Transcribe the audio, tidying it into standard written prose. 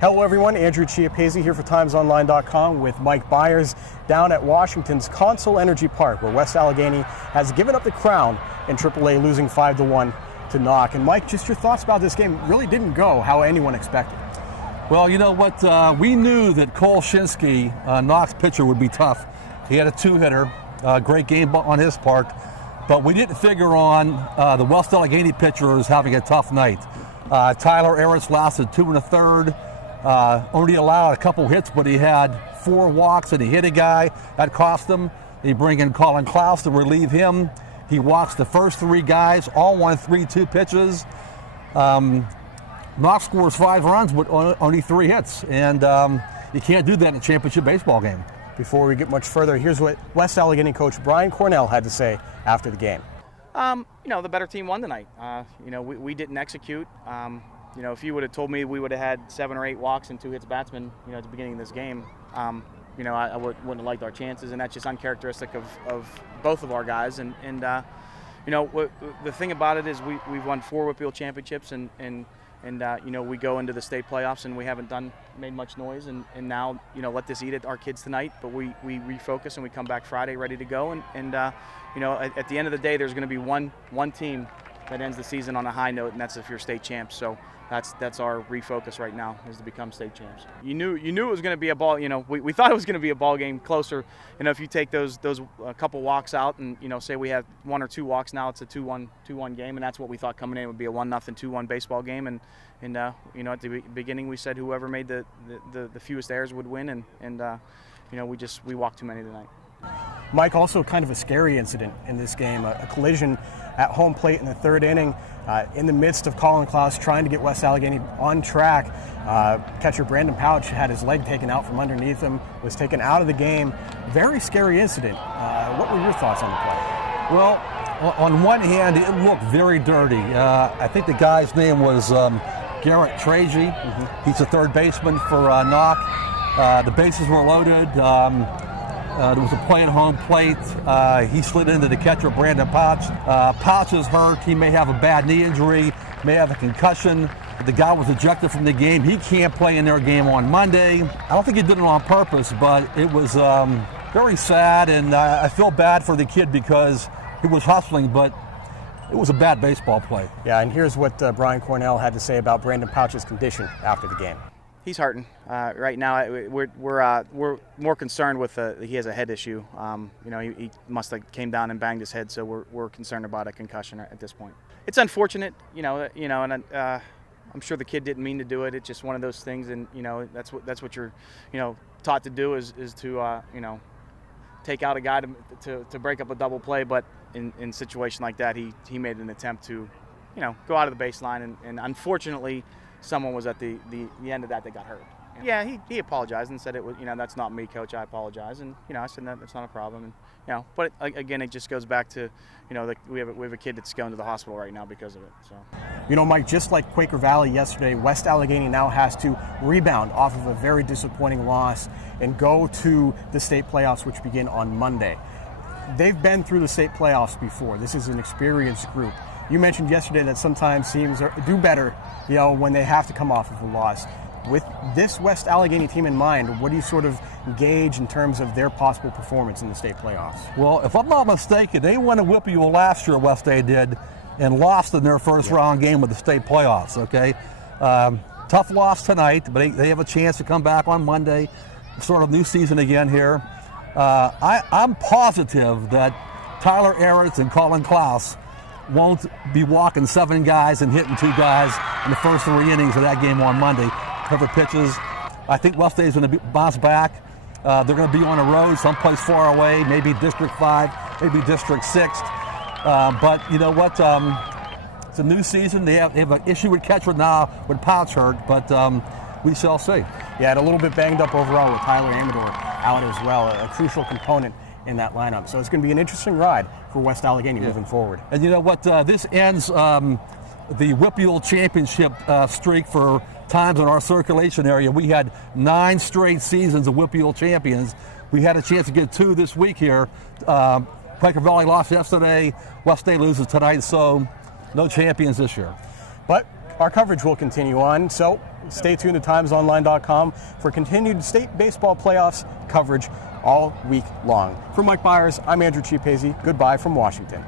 Hello everyone, Andrew Chiappazzi here for TimesOnline.com with Mike Bires down at Washington's Consol Energy Park, where West Allegheny has given up the crown in AAA, losing 5-1 to Knoch. And Mike, just your thoughts about this game. Really didn't go how anyone expected. Well, you know what, we knew that Cole Shinsky, Knoch's pitcher, would be tough. He had a two-hitter, great game on his part, but we didn't figure on the West Allegheny pitcher was having a tough night. Tyler Eretz lasted 2 1/3. Only allowed a couple hits, but he had 4 walks and he hit a guy. That cost him. They bring in Colin Klaus to relieve him. He walks the first 3 guys, all won 3-2 pitches. Knoch scores 5 runs with only 3 hits, and you can't do that in a championship baseball game. Before we get much further, here's what West Allegheny coach Bryan Cornell had to say after the game. The better team won tonight. We didn't execute. If you would have told me we would have had 7 or 8 walks and 2 hits batsmen, at the beginning of this game, I wouldn't have liked our chances, and that's just uncharacteristic of both of our guys. And the thing about it is we've won 4 WPIAL championships, and we go into the state playoffs and we haven't made much noise, and now let this eat at our kids tonight, but we refocus and we come back Friday ready to go, and at the end of the day there's going to be one team that ends the season on a high note, and that's if you're state champs. So that's our refocus right now, is to become state champs. You knew it was going to be a ball. We thought it was going to be a ball game closer. If you take those couple walks out, and say we have 1 or 2 walks, now it's a 2-1 game, and that's what we thought coming in would be a 1-0, 2-1 baseball game. And at the beginning we said whoever made the fewest errors would win, and we walked too many tonight. Mike, also kind of a scary incident in this game, a collision at home plate in the 3rd inning, in the midst of Colin Klaus trying to get West Allegheny on track. Catcher Brandon Pouch had his leg taken out from underneath him, was taken out of the game. Very scary incident. What were your thoughts on the play? Well, on one hand, it looked very dirty. I think the guy's name was Garrett Tragy. He's the 3rd baseman for Knoch. The bases were loaded. There was a play at home plate. He slid into the catcher, Brandon Pouch. Pouch is hurt. He may have a bad knee injury, may have a concussion. The guy was ejected from the game. He can't play in their game on Monday. I don't think he did it on purpose, but it was very sad, and I feel bad for the kid because he was hustling, but it was a bad baseball play. Yeah, and here's what Bryan Cornell had to say about Brandon Pouch's condition after the game. He's hurting right now. We're more concerned with he has a head issue. He must have came down and banged his head, so we're concerned about a concussion at this point. It's unfortunate, and I'm sure the kid didn't mean to do it. It's just one of those things, and that's what you're taught to do is to take out a guy to break up a double play. But in a situation like that, he made an attempt to go out of the baseline, and unfortunately, someone was at the end of that got hurt. Yeah, he apologized and said it was, that's not me, coach. I apologize, and I said that's not a problem, and but again, it just goes back to we have a kid that's going to the hospital right now because of it. So Mike, just like Quaker Valley yesterday, West Allegheny now has to rebound off of a very disappointing loss and go to the state playoffs, which begin on Monday. They've been through the state playoffs before. This is an experienced group. You mentioned yesterday that sometimes teams do better, when they have to come off of a loss. With this West Allegheny team in mind, what do you sort of gauge in terms of their possible performance in the state playoffs? Well, if I'm not mistaken, they won a WPIAL last year, West A did, and lost in their first round game of the state playoffs, okay? Tough loss tonight, but they have a chance to come back on Monday, sort of new season again here. I'm positive that Tyler Eretz and Colin Klaus won't be walking 7 guys and hitting 2 guys in the first 3 innings of that game on Monday. Cover pitches. I think West A is going to bounce back. They're going to be on a road someplace far away, maybe District 5, maybe District 6. But you know what? It's a new season. They have an issue with catcher now with Pouch hurt, but we shall see. Yeah, and a little bit banged up overall with Tyler Amador out as well, a crucial component in that lineup. So it's going to be an interesting ride for West Allegheny moving forward. And you know what? This ends the WPIAL championship streak for times in our circulation area. We had 9 straight seasons of WPIAL champions. We had a chance to get 2 this week here. Quaker Valley lost yesterday. West A loses tonight, so no champions this year. But our coverage will continue on. So Stay tuned to timesonline.com for continued state baseball playoffs coverage all week long. For Mike Bires, I'm Andrew Chiappazzi. Goodbye from Washington.